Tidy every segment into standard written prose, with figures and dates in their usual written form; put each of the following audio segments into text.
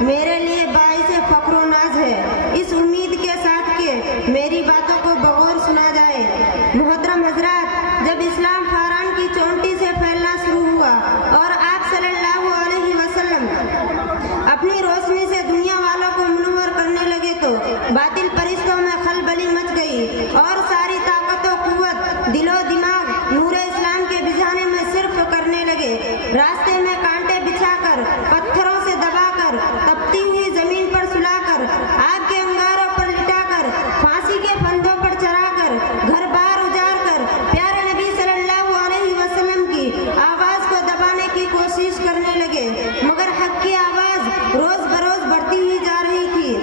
मेरे लिए बाइस फख्र नाज है, इस उम्मीद के साथ कि मेरी बातों को बगौर सुना जाए। मोहतरम हजरात, जब इस्लाम फारान की चोटी से फैलना शुरू हुआ और आप सल्लल्लाहु अलैहि वसल्लम अपनी रोशनी से दुनिया वालों को मुनव्वर करने लगे तो बातिल परिश्तों में खलबली मच गई और सारी ताकत और कुव्वत दिलो दिमाग नूरे इस्लाम के बिझाने में सिर्फ करने लगे। रास्ते में कांटे बिछाकर, पत्थरों से दबाकर, तपती हुई जमीन पर सुलाकर, आग के अंगारों पर लिटाकर, फांसी के फंदों पर चढ़ाकर, घर बार उजाड़ कर प्यारे नबी सल्लल्लाहु अलैहि वसल्लम की आवाज को दबाने की कोशिश करने लगे, मगर हक की आवाज रोज बरोज बढ़ती ही जा रही थी।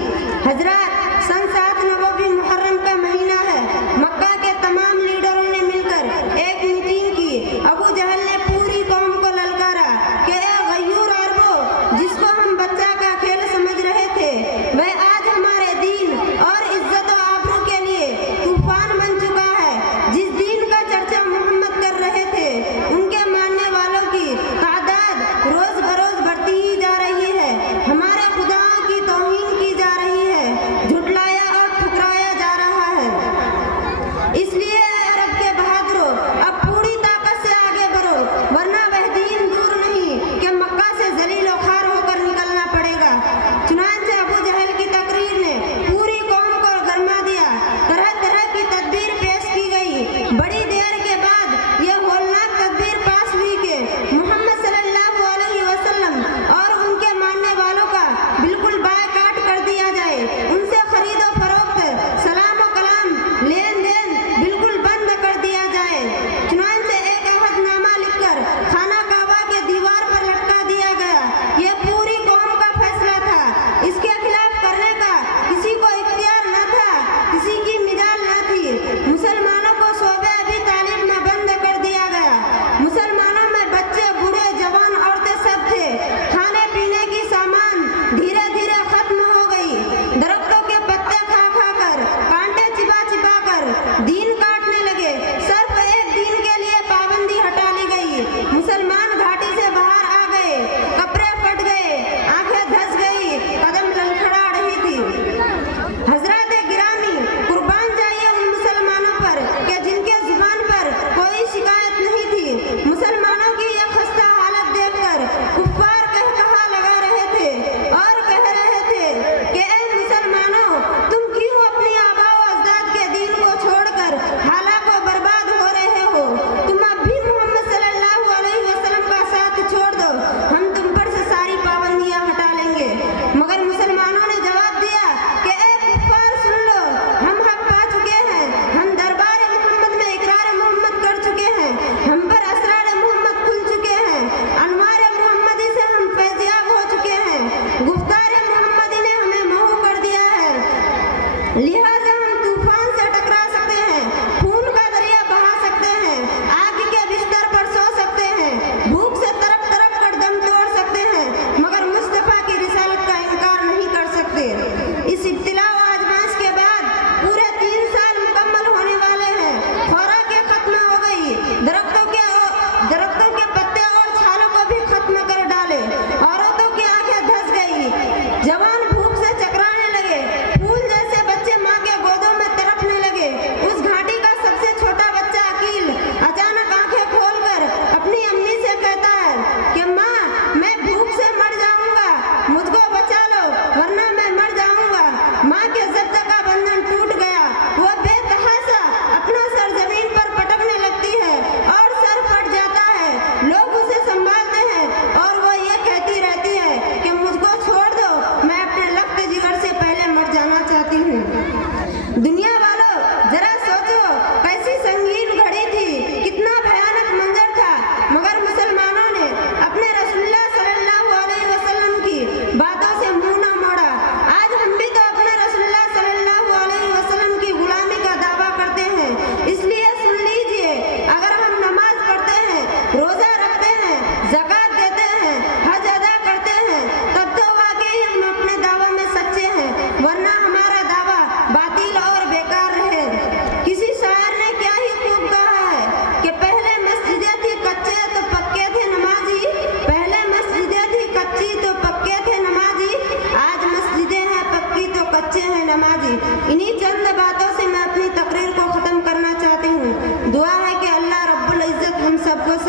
हजरात, सन 7 नबवी मुहर्रम का महीना है। मक्का के तमाम लीडरों ने मिलकर एक मीटिंग की। अबू जहल ने पूरी कौम को ललकारा कि ए गयूर अरबो, जिसको हम बच्चा का खेल समझ रहे थे, वह आज हमारे दीन और इज्जत और आबरू के लिए तूफान बन चुका है। जिस दीन का चर्चा मोहम्मद कर रहे थे, उनके मानने वालों की तादाद रोज बरोज बढ़ती ही जा रही है। हमारे खुदाओं की तौहीन की जा रही है।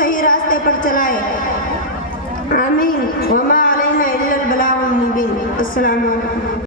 सही रास्ते पर चलाए। आमीन। वमा अलैना इल्लल बलागुल मुबीन। अस्सलामु अलैकुम।